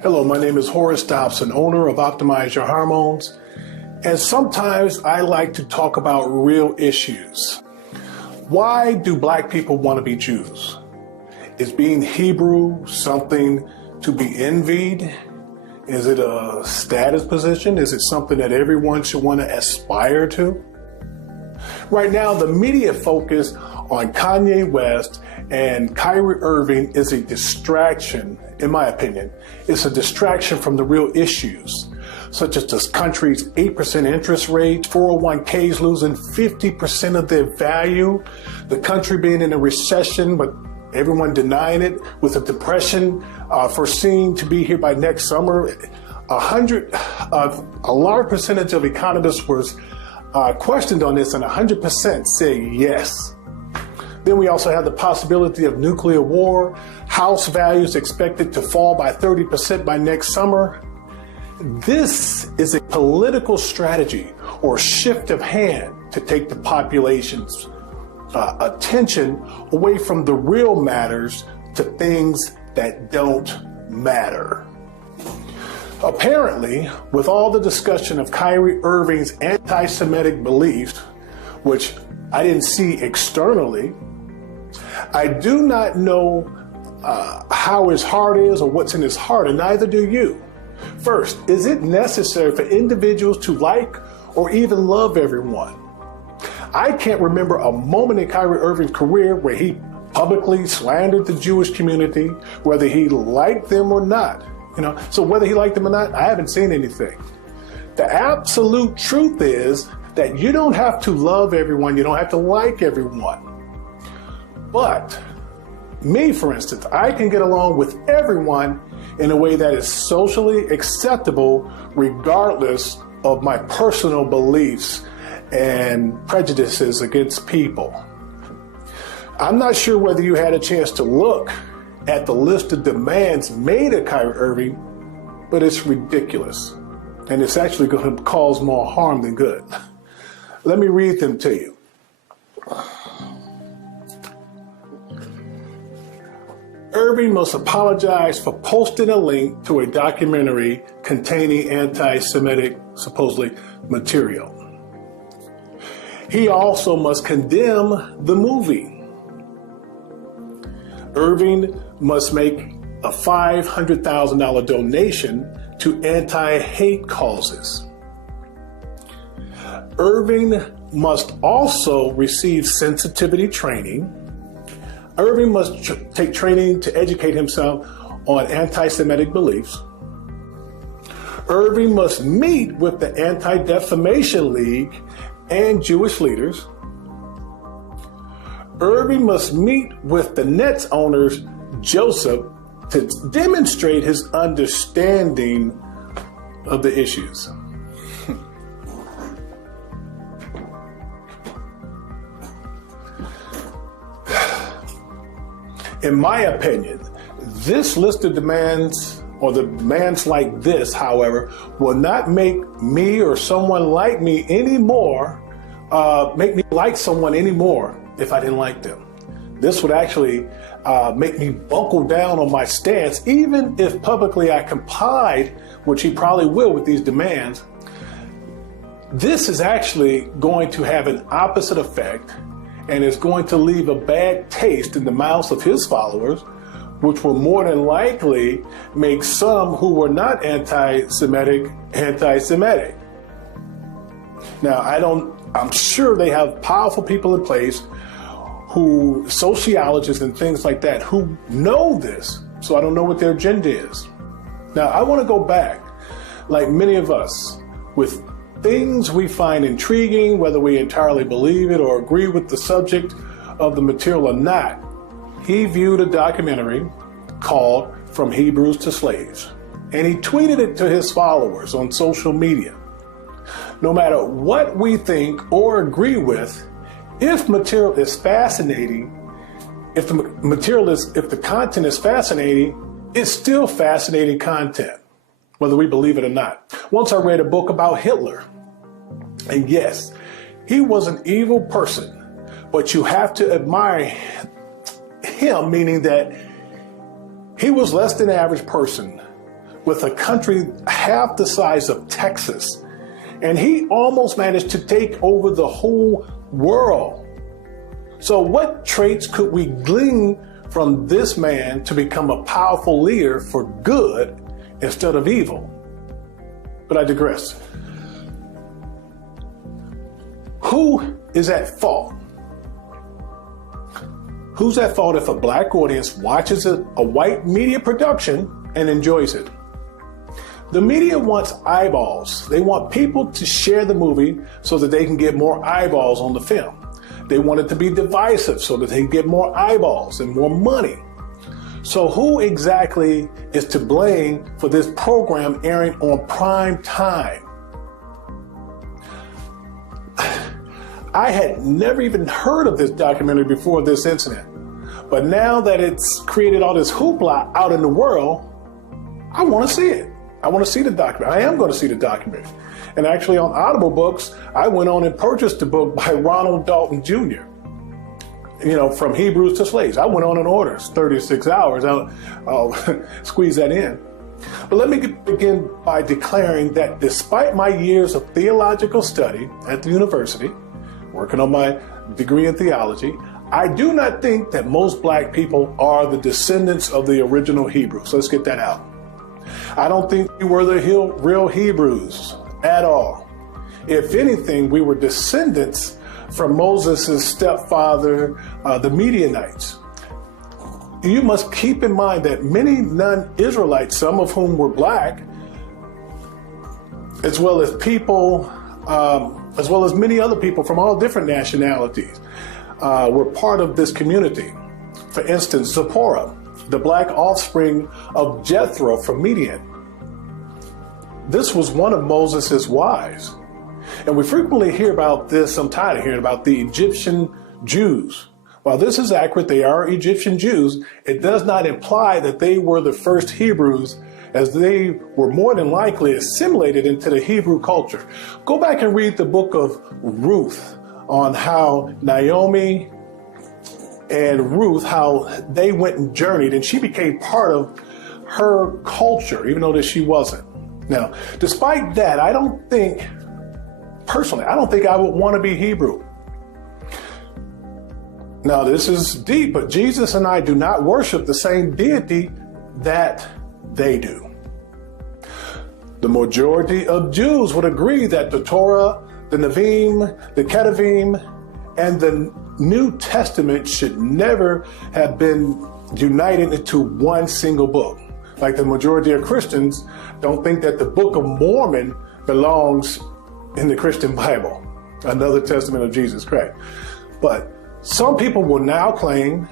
Hello, my name is Horace Dobson, owner of Optimize Your Hormones, and sometimes I like to talk about real issues. Why do black people want to be Jews? Is being Hebrew something to be envied? Is it a status position? Is it something that everyone should want to aspire to? Right now, the media focus on Kanye West and Kyrie Irving is a distraction, in my opinion. It's a distraction from the real issues, such as this country's 8% interest rate, 401ks losing 50% of their value, the country being in a recession, but everyone denying it, with a depression foreseen to be here by next summer. A large percentage of economists was questioned on this, and 100% say yes. Then we also have the possibility of nuclear war, house values expected to fall by 30% by next summer. This is a political strategy or shift of hand to take the population's attention away from the real matters to things that don't matter. Apparently, with all the discussion of Kyrie Irving's anti-Semitic beliefs, which I didn't see externally, I do not know how his heart is or what's in his heart, and neither do you. First, is it necessary for individuals to like or even love everyone? I can't remember a moment in Kyrie Irving's career where he publicly slandered the Jewish community, whether he liked them or not. So whether he liked them or not, I haven't seen anything. The absolute truth is that you don't have to love everyone, you don't have to like everyone. But me, for instance, I can get along with everyone in a way that is socially acceptable, regardless of my personal beliefs and prejudices against people. I'm not sure whether you had a chance to look at the list of demands made at Kyrie Irving, but it's ridiculous. And it's actually going to cause more harm than good. Let me read them to you. Irving must apologize for posting a link to a documentary containing anti-Semitic, supposedly, material. He also must condemn the movie. Irving must make a $500,000 donation to anti-hate causes. Irving must also receive sensitivity training. Irving must take training to educate himself on anti-Semitic beliefs. Irving must meet with the Anti-Defamation League and Jewish leaders. Irving must meet with the Nets owners, Joseph, to demonstrate his understanding of the issues. In my opinion, this list of demands, or the demands like this, however, will not make me or someone like me anymore, make me like someone anymore if I didn't like them. This would actually make me buckle down on my stance, even if publicly I complied, which he probably will with these demands. This is actually going to have an opposite effect, and is going to leave a bad taste in the mouths of his followers, which will more than likely make some who were not anti-Semitic, anti-Semitic. Now, I'm sure they have powerful people in place, sociologists and things like that, who know this, so I don't know what their agenda is. Now, I want to go back, like many of us, with things we find intriguing, whether we entirely believe it or agree with the subject of the material or not. He viewed a documentary called From Hebrews to Slaves, and he tweeted it to his followers on social media. No matter what we think or agree with, if material is fascinating, if the content is fascinating, it's still fascinating content, whether we believe it or not. Once I read a book about Hitler, and yes, he was an evil person, but you have to admire him, meaning that he was less than average person, with a country half the size of Texas. And he almost managed to take over the whole world. So what traits could we glean from this man to become a powerful leader for good instead of evil? But I digress. Who is at fault? Who's at fault if a black audience watches a white media production and enjoys it? The media wants eyeballs. They want people to share the movie so that they can get more eyeballs on the film. They want it to be divisive so that they can get more eyeballs and more money. So who exactly is to blame for this program airing on prime time? I had never even heard of this documentary before this incident. But now that it's created all this hoopla out in the world, I want to see it. I want to see the documentary. I am going to see the documentary. And actually on Audible Books, I went on and purchased the book by Ronald Dalton Jr., From Hebrews to Slaves. I went on and ordered. It's 36 hours. I'll squeeze that in. But let me begin by declaring that despite my years of theological study at the university, working on my degree in theology, I do not think that most black people are the descendants of the original Hebrews. So let's get that out. I don't think we were the real Hebrews at all. If anything, we were descendants from Moses' stepfather, the Midianites. You must keep in mind that many non-Israelites, some of whom were black, as well as many other people from all different nationalities, were part of this community. For instance, Zipporah, the black offspring of Jethro from Midian. This was one of Moses' wives. And we frequently hear about this. I'm tired of hearing about the Egyptian Jews. While this is accurate, they are Egyptian Jews, it does not imply that they were the first Hebrews, as they were more than likely assimilated into the Hebrew culture. Go back and read the book of Ruth on how Naomi and Ruth, how they went and journeyed, and she became part of her culture, even though that she wasn't. Now, despite that, I don't think I would want to be Hebrew. Now, this is deep, but Jesus and I do not worship the same deity that they do. The majority of Jews would agree that the Torah, the Nevi'im, the Ketuvim, and the New Testament should never have been united into one single book. Like the majority of Christians don't think that the Book of Mormon belongs in the Christian Bible, another testament of Jesus Christ. But some people will now claim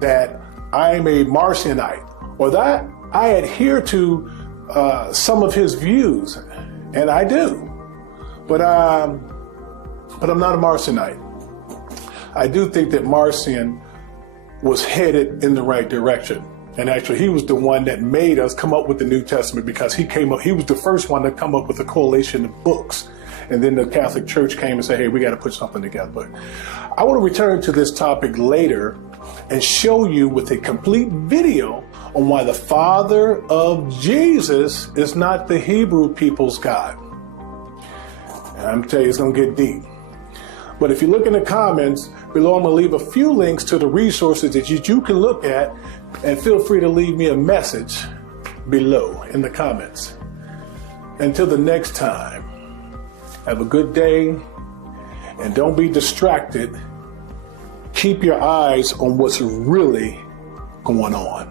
that I'm a Marcionite, or that I adhere to some of his views, and I do. But I'm not a Marcionite. I do think that Marcion was headed in the right direction. And actually, he was the one that made us come up with the New Testament, because he was the first one to come up with a coalition of books. And then the Catholic Church came and said, hey, we got to put something together. But I want to return to this topic later and show you with a complete video on why the Father of Jesus is not the Hebrew people's God. And I'm telling you, it's going to get deep. But if you look in the comments below, I'm going to leave a few links to the resources that you can look at, and feel free to leave me a message below in the comments. Until the next time, have a good day, and don't be distracted. Keep your eyes on what's really going on.